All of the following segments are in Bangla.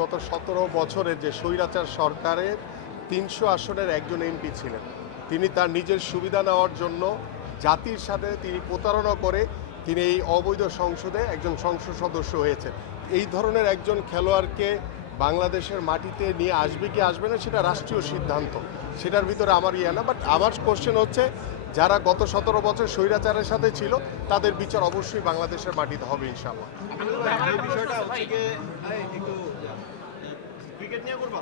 গত 17 বছরে যে স্বৈরাচার সরকারের 300 আসনের একজন এমপি ছিলেন। তিনি তার নিজের সুবিধা নেওয়ার জন্য জাতির সাথে তিনি প্রতারণা করে তিনি এই অবৈধ সংসদে একজন সংসদ সদস্য হয়েছেন। এই ধরনের একজন খেলোয়াড়কে বাংলাদেশের মাটিতে নিয়ে আসবে কি আসবে না সেটা রাষ্ট্রীয় সিদ্ধান্ত, সেটার ভিতরে আমার ইয়ে না। বাট আমার কোশ্চেন হচ্ছে, যারা গত 17 বছর স্বৈরাচারের সাথে ছিল তাদের বিচার অবশ্যই বাংলাদেশের মাটিতে হবে ইনশাআল্লাহ। বিষয়টা হচ্ছে যে একটু ক্রিকেট নিয়ে করবো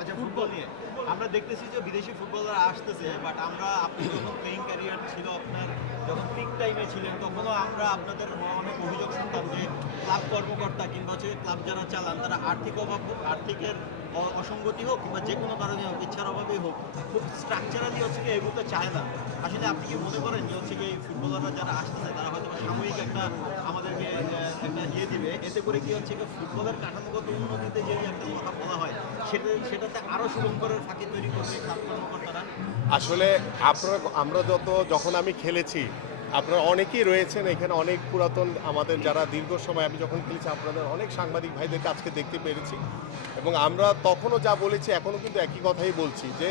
আচ্ছা ফুটবল নিয়ে আমরা দেখতেছি যে বিদেশি ফুটবলাররা আসতেছে, বাট আমরা আপনি যখন প্লেইং ক্যারিয়ার ছিল আপনার, যখন পিক টাইমে ছিলেন তখনও আমরা আপনাদের অনেক অভিযোগ শুনতাম যে ক্লাব কর্মকর্তা কিংবা হচ্ছে ক্লাব যারা চালান তারা আর্থিক অভাব, আর্থিকের অসঙ্গতি হোক কিংবা যে কোনো কারণে হোক, ইচ্ছার অভাবেই হোক, খুব স্ট্রাকচারালি হচ্ছে কি এগুলো চায় না। আসলে আপনি কি মনে করেন যে হচ্ছে কি এই ফুটবলাররা যারা আসতেছে তারা হয়তো সাময়িক একটা আমাদেরকে একটা ইয়ে দিবে, এতে করে কি হচ্ছে ফুটবলের কাঠামোগত উন্নতিতে যে একটা কথা বলা হয় সেটাতে আরও শুভঙ্করের ফাঁকি তৈরি করবে ক্লাব কর্মকর্তারা? আসলে আমরা যখন আমি খেলেছি, আপনারা অনেকেই রয়েছেন এখানে, অনেক পুরাতন আমাদের যারা দীর্ঘ সময় আমি যখন খেলেছি আপনাদের অনেক সাংবাদিক ভাইদেরকে আজকে দেখতে পেরেছি, এবং আমরা তখনও যা বলেছি এখনও কিন্তু একই কথাই বলছি যে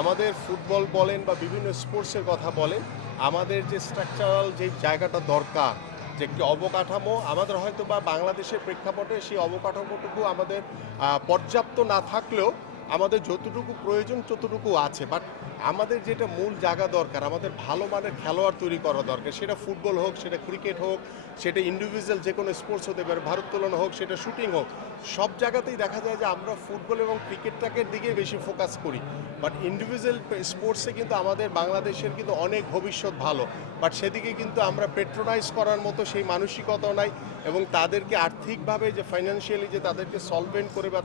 আমাদের ফুটবল বলেন বা বিভিন্ন স্পোর্টসের কথা বলেন, আমাদের যে স্ট্রাকচারাল যে জায়গাটা দরকার, যে একটি অবকাঠামো আমাদের হয়তো বা বাংলাদেশের প্রেক্ষাপটে সেই অবকাঠামোটুকু আমাদের পর্যাপ্ত না থাকলেও আমাদের যতটুকু প্রয়োজন ততটুকু আছে। বাট আমাদের যেটা মূল জায়গা দরকার, আমাদের ভালো মানের খেলোয়াড় তৈরি করা দরকার, সেটা ফুটবল হোক, সেটা ক্রিকেট হোক, সেটা ইন্ডিভিজুয়াল যে কোনো স্পোর্টস হতে পারে, ভারোত্তোলন হোক, সেটা শুটিং হোক, সব জায়গাতেই দেখা যায় যে আমরা ফুটবল এবং ক্রিকেটটাকে দিকে বেশি ফোকাস করি। বাট ইন্ডিভিজুয়াল স্পোর্টসে কিন্তু আমাদের বাংলাদেশের কিন্তু অনেক ভবিষ্যৎ ভালো, বাট সেদিকে কিন্তু আমরা পেট্রোনাইজ করার মতো সেই মানসিকতাও নাই, এবং তাদেরকে আর্থিকভাবে যে ফাইন্যান্সিয়ালি যে তাদেরকে সলভেন্ট করে বা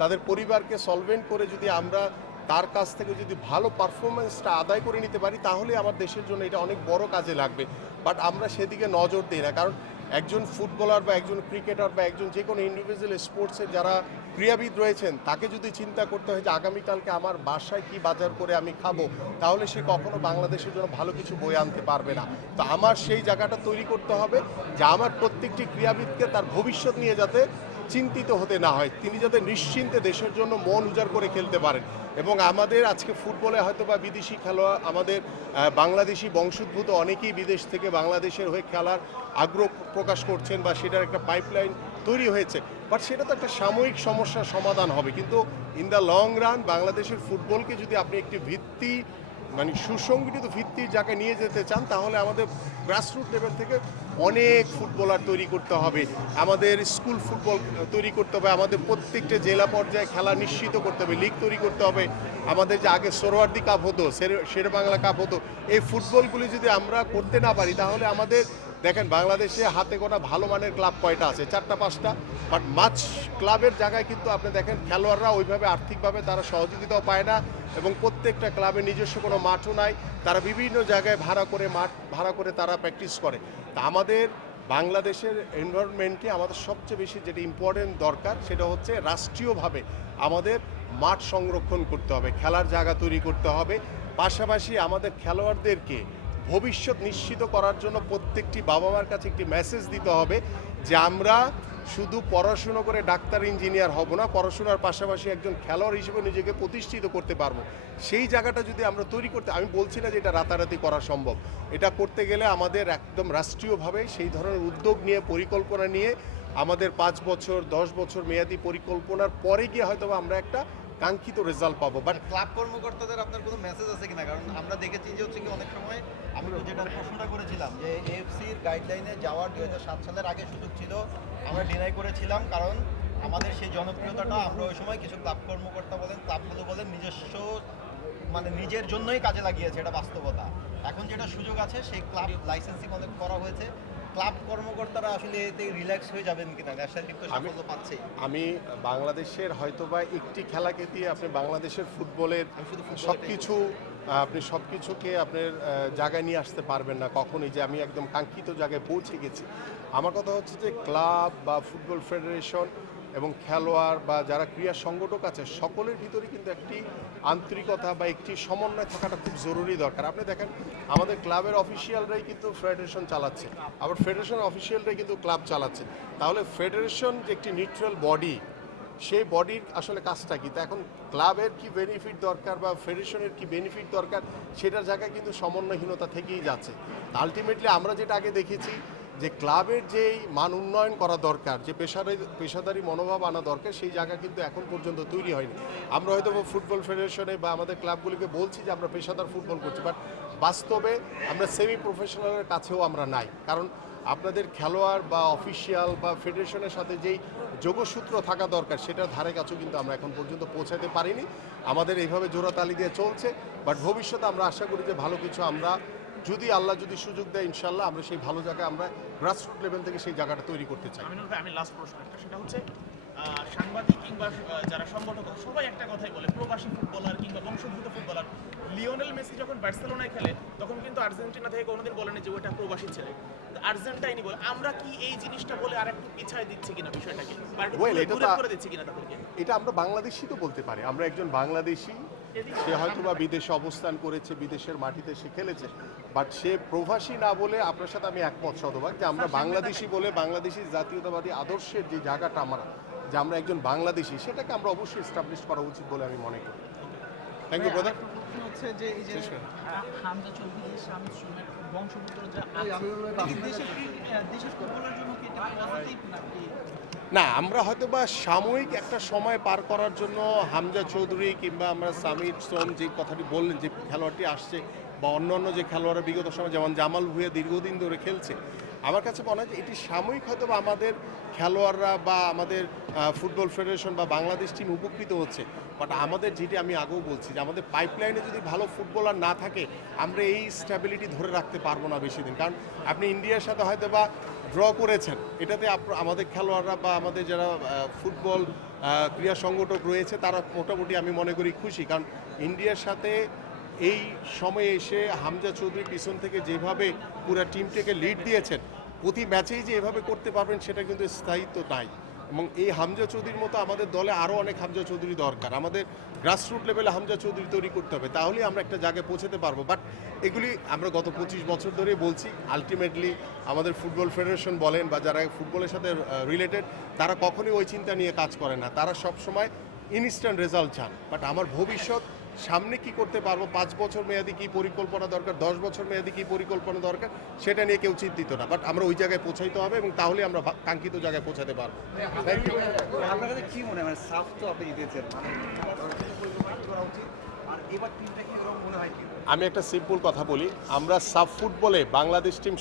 তাদের পরিবারকে সলভেন্ট করে যদি আমরা তার কাছ থেকে যদি ভালো পারফরমেন্সটা আদায় করে নিতে পারি তাহলে আমার দেশের জন্য এটা অনেক বড় কাজে লাগবে। বাট আমরা সেদিকে নজর দিই না, কারণ একজন ফুটবলার বা একজন ক্রিকেটার বা একজন যে কোনো ইন্ডিভিজুয়াল স্পোর্টসের যারা ক্রীড়াবিদ রয়েছেন তাকে যদি চিন্তা করতে হয় যে আগামীকালকে আমার বাসায় কি বাজার করে আমি খাবো, তাহলে সে কখনো বাংলাদেশের জন্য ভালো কিছু বয়ে আনতে পারবে না। তো আমার সেই জায়গাটা তৈরি করতে হবে যে আমার প্রত্যেকটি ক্রীড়াবিদকে তার ভবিষ্যৎ নিয়ে যাতে চিন্তিত হতে না হয়, তিনি যাতে নিশ্চিন্তে দেশের জন্য মন উজাড় করে খেলতে পারেন। এবং আমাদের আজকে ফুটবলে হয়তো বা বিদেশি খেলোয়াড়, আমাদের বাংলাদেশি বংশোদ্ভূত অনেকেই বিদেশ থেকে বাংলাদেশের হয়ে খেলার আগ্রহ প্রকাশ করছেন বা সেটার একটা পাইপলাইন তৈরি হয়েছে, বাট সেটা তো একটা সাময়িক সমস্যার সমাধান হবে। কিন্তু ইন দ্য লং রান বাংলাদেশের ফুটবলকে যদি আপনি একটি ভিত্তি মানে সুসংগঠিত ভিত্তির জায়গায় নিয়ে যেতে চান তাহলে আমাদের গ্রাসরুট লেভেল থেকে অনেক ফুটবলার তৈরি করতে হবে, আমাদের স্কুল ফুটবল তৈরি করতে হবে, আমাদের প্রত্যেকটা জেলা পর্যায়ে খেলা নিশ্চিত করতে হবে, লিগ তৈরি করতে হবে, আমাদের যে আগে সোহরাওয়ার্দী কাপ হতো, শের বাংলা কাপ হতো, এই ফুটবলগুলি যদি আমরা করতে না পারি তাহলে আমাদের দেখেন বাংলাদেশে হাতে গোনা ভালো মানের ক্লাব কয়টা আছে, 4-5টা, বাট মাছ ক্লাবের জায়গায় কিন্তু আপনি দেখেন খেলোয়াড়রা ওইভাবে আর্থিকভাবে তারা সহযোগিতাও পায় না, এবং প্রত্যেকটা ক্লাবে নিজস্ব কোনো মাঠও নাই, তারা বিভিন্ন জায়গায় মাঠ ভাড়া করে তারা প্র্যাকটিস করে। তা আমাদের বাংলাদেশের এনভায়রনমেন্টে আমাদের সবচেয়ে বেশি যেটা ইম্পর্টেন্ট দরকার সেটা হচ্ছে রাষ্ট্রীয়ভাবে আমাদের মাঠ সংরক্ষণ করতে হবে, খেলার জায়গা তৈরি করতে হবে, পাশাপাশি আমাদের খেলোয়াড়দেরকে ভবিষ্যৎ নিশ্চিত করার জন্য প্রত্যেকটি বাবা মার কাছে একটি মেসেজ দিতে হবে যে আমরা শুধু পড়াশুনো করে ডাক্তার ইঞ্জিনিয়ার হব না, পড়াশোনার পাশাপাশি একজন খেলোয়াড় হিসেবে নিজেকে প্রতিষ্ঠিত করতে পারবো। সেই জায়গাটা যদি আমরা তৈরি করতে, আমি বলছি না যে এটা রাতারাতি করা সম্ভব, এটা করতে গেলে আমাদের একদম রাষ্ট্রীয়ভাবে সেই ধরনের উদ্যোগ নিয়ে পরিকল্পনা নিয়ে আমাদের 5 বছর 10 বছর মেয়াদি পরিকল্পনার পরে গিয়ে হয়তো আমরা একটা কাঙ্ক্ষিত রেজাল্ট পাবো। বাট ক্লাব কর্মকর্তাদের আপনার কোনো মেসেজ আছে কিনা? কারণ আমরা দেখেছি যে হচ্ছে কি অনেক সময় আমি যেটা প্রশ্নটা করেছিলাম যে এএফসির গাইডলাইনে যাওয়ার 2007 সালের আগে সুযোগ ছিল, আমরা ডিনাই করেছিলাম, কারণ আমাদের সেই জনপ্রিয়তাটা আমরা ওই সময় কিছু ক্লাব কর্মকর্তা বলেন, ক্লাবগুলো বলেন নিজস্ব মানে নিজের জন্যই কাজে লাগিয়েছে, এটা বাস্তবতা। এখন যেটা সুযোগ আছে সেই ক্লাব লাইসেন্সিং অনেক করা হয়েছে, ক্লাব কর্মকর্তারা আসলে এতে রিল্যাক্স হয়ে যাবেন কিনা? ন্যাশনাল টিম তো সাফল্য পাচ্ছে। আমি বাংলাদেশের হয়তোবা একটি খেলাকে দিয়ে আপনি বাংলাদেশের ফুটবলের সব কিছুকে আপনার জায়গায় নিয়ে আসতে পারবেন না কখনই, যে আমি একদম কাঙ্ক্ষিত জায়গায় পৌঁছে গেছি। আমার কথা হচ্ছে যে ক্লাব বা ফুটবল ফেডারেশন এবং খেলোয়াড় বা যারা ক্রীড়া সংগঠক আছে সকলের ভিতরে কিন্তু একটি আন্তরিকতা বা একটি সমন্বয় থাকাটা খুব জরুরি দরকার। আপনি দেখেন আমাদের ক্লাবের অফিসিয়ালরাই কিন্তু ফেডারেশন চালাচ্ছে, আবার ফেডারেশন অফিসিয়ালরাই কিন্তু ক্লাব চালাচ্ছে। তাহলে ফেডারেশন যে একটি নিউট্রাল বডি, সেই বডির আসলে কাজটা কি, তা এখন ক্লাবের কি বেনিফিট দরকার বা ফেডারেশনের কি বেনিফিট দরকার সেটার জায়গায় কিন্তু সমন্বয়হীনতা থেকেই যাচ্ছে। আলটিমেটলি আমরা যেটা আগে দেখেছি যে ক্লাবের যেই মান উন্নয়ন করা দরকার, যে পেশাদারি মনোভাব আনা দরকার, সেই জায়গা কিন্তু এখন পর্যন্ত তৈরি হয়নি। আমরা হয়তো ফুটবল ফেডারেশনে বা আমাদের ক্লাবগুলিকে বলছি যে আমরা পেশাদার ফুটবল করছি, বাট বাস্তবে আমরা সেমি প্রফেশনালের কাছেও আমরা নাই। কারণ আপনাদের খেলোয়াড় বা অফিসিয়াল বা ফেডারেশনের সাথে যেই যোগসূত্র থাকা দরকার সেটার ধারে কাছেও কিন্তু আমরা এখন পর্যন্ত পৌঁছাতে পারিনি। আমাদের এইভাবে জোড়াতালি দিয়ে চলছে, বাট ভবিষ্যতে আমরা আশা করি যে ভালো কিছু আমরা যদি আল্লাহ যদি সুযোগ দেয় ইনশাল্লাহ আমরা সেই ভালো জায়গায় আমরা গ্রাসরুট লেভেল থেকে সেই জায়গাটা তৈরি করতে চাই। আমিনুল ভাই, আমি লাস্ট প্রশ্ন একটা, সেটা হচ্ছে সাংবাদিক কিংবা যারা সংগঠক সবাই একটা কথাই বলে, প্রবাসী ফুটবলার কিংবা বংশোদ্ভূত ফুটবলার, লিওনেল মেসি যখন বার্সেলোনায় খেলে তখন কিন্তু আর্জেন্টিনা থেকে কোনোদিন বলেনি যে ওটা প্রবাসী ছেলে, আর্জেন্টাইনই বলে। আমরা কি এই জিনিসটা বলে আর একটু পিছায় দিচ্ছি কিনা বিষয়টাকে, বা একটু দূরে করে দিচ্ছি কিনা তাদেরকে? এটা আমরা বাংলাদেশি তো বলতে পারি, আমরা একজন বাংলাদেশি, সে হয়তো বা বিদেশে অবস্থান করেছে, বিদেশের মাটিতে সে খেলেছে, বাট সে প্রবাসী না বলে আপনার সাথে আমি একমত শতভাগ যে আমরা বাংলাদেশি বলে বাংলাদেশি জাতীয়তাবাদী আদর্শের যে জায়গাটা আমরা, যে আমরা একজন বাংলাদেশি, সেটাকে আমরা অবশ্যই এস্টাবলিশ করা উচিত বলে আমি মনে করি। Thank you brother. হচ্ছে যে এই যে হামজা চৌধুরী, শামস সুমের বংশপুত্র যা দেশের ফুটবলের জন্য কি এটা পজিটিভ নাকি? না, আমরা হয়তো বা সাময়িক একটা সময় পার করার জন্য হামজা চৌধুরী কিংবা আমরা সামির সোম যে কথাটি বললেন যে খেলোয়াড়টি আসছে, বা অন্যান্য যে খেলোয়াড়রা বিগত সময় যেমন জামাল ভুঁইয়া দীর্ঘদিন ধরে খেলছে, আমার কাছে মনে হয় যে এটি সাময়িক হয়তো বা আমাদের খেলোয়াড়রা বা আমাদের ফুটবল ফেডারেশন বা বাংলাদেশ টিম উপকৃত হচ্ছে, বাট আমাদের যেটি আমি আগেও বলছি যে আমাদের পাইপলাইনে যদি ভালো ফুটবলার না থাকে আমরা এই স্ট্যাবিলিটি ধরে রাখতে পারবো না বেশি দিন। কারণ আপনি ইন্ডিয়ার সাথে হয়তো বা ড্র করেছেন, এটাতে আমাদের খেলোয়াড়রা বা আমাদের যারা ফুটবল ক্রীড়া সংগঠক রয়েছে তারা মোটামুটি আমি মনে করি খুশি। কারণ ইন্ডিয়ার সাথে এই সময়ে এসে হামজা চৌধুরী পিছন থেকে যেভাবে পুরো টিমটাকে লিড দিয়েছেন, প্রতি ম্যাচেই যে এভাবে করতে পারবেন সেটা কিন্তু স্থায়িত্ব নাই। এবং এই হামজা চৌধুরীর মতো আমাদের দলে আরও অনেক হামজা চৌধুরী দরকার। আমাদের গ্রাসরুট লেভেলে হামজা চৌধুরী তৈরি করতে হবে, তাহলেই আমরা একটা জায়গায় পৌঁছাতে পারবো। বাট এগুলি আমরা গত 25 বছর ধরেই বলছি, আলটিমেটলি আমাদের ফুটবল ফেডারেশন বলেন বা যারা ফুটবলের সাথে রিলেটেড, তারা কখনোই ওই চিন্তা নিয়ে কাজ করে না, তারা সবসময় ইনস্ট্যান্ট রেজাল্ট চান। বাট আমার ভবিষ্যৎ সামনে কি করতে পারবো, 5 বছর মেয়াদি কী পরিকল্পনা দরকার, 10 বছর মেয়াদি কী পরিকল্পনা দরকার, সেটা নিয়ে কেউ চিন্তিত না। বাট আমরা ওই জায়গায় পৌঁছাইতে হবে এবং তাহলে আমরা কাঙ্ক্ষিত জায়গায় পৌঁছাতে পারবো। Thank you. আপনার কাছে কি মনে হয়, মানে সাফ তো আপনি দিয়েছেন, মানে পরিকল্পনা করা উচিত, আর এবার টিমটাকে এরকম মনে হয় কি? আমি একটা সিম্পল কথা বলি, আমরা সাব ফুটবলে বাংলাদেশ টিম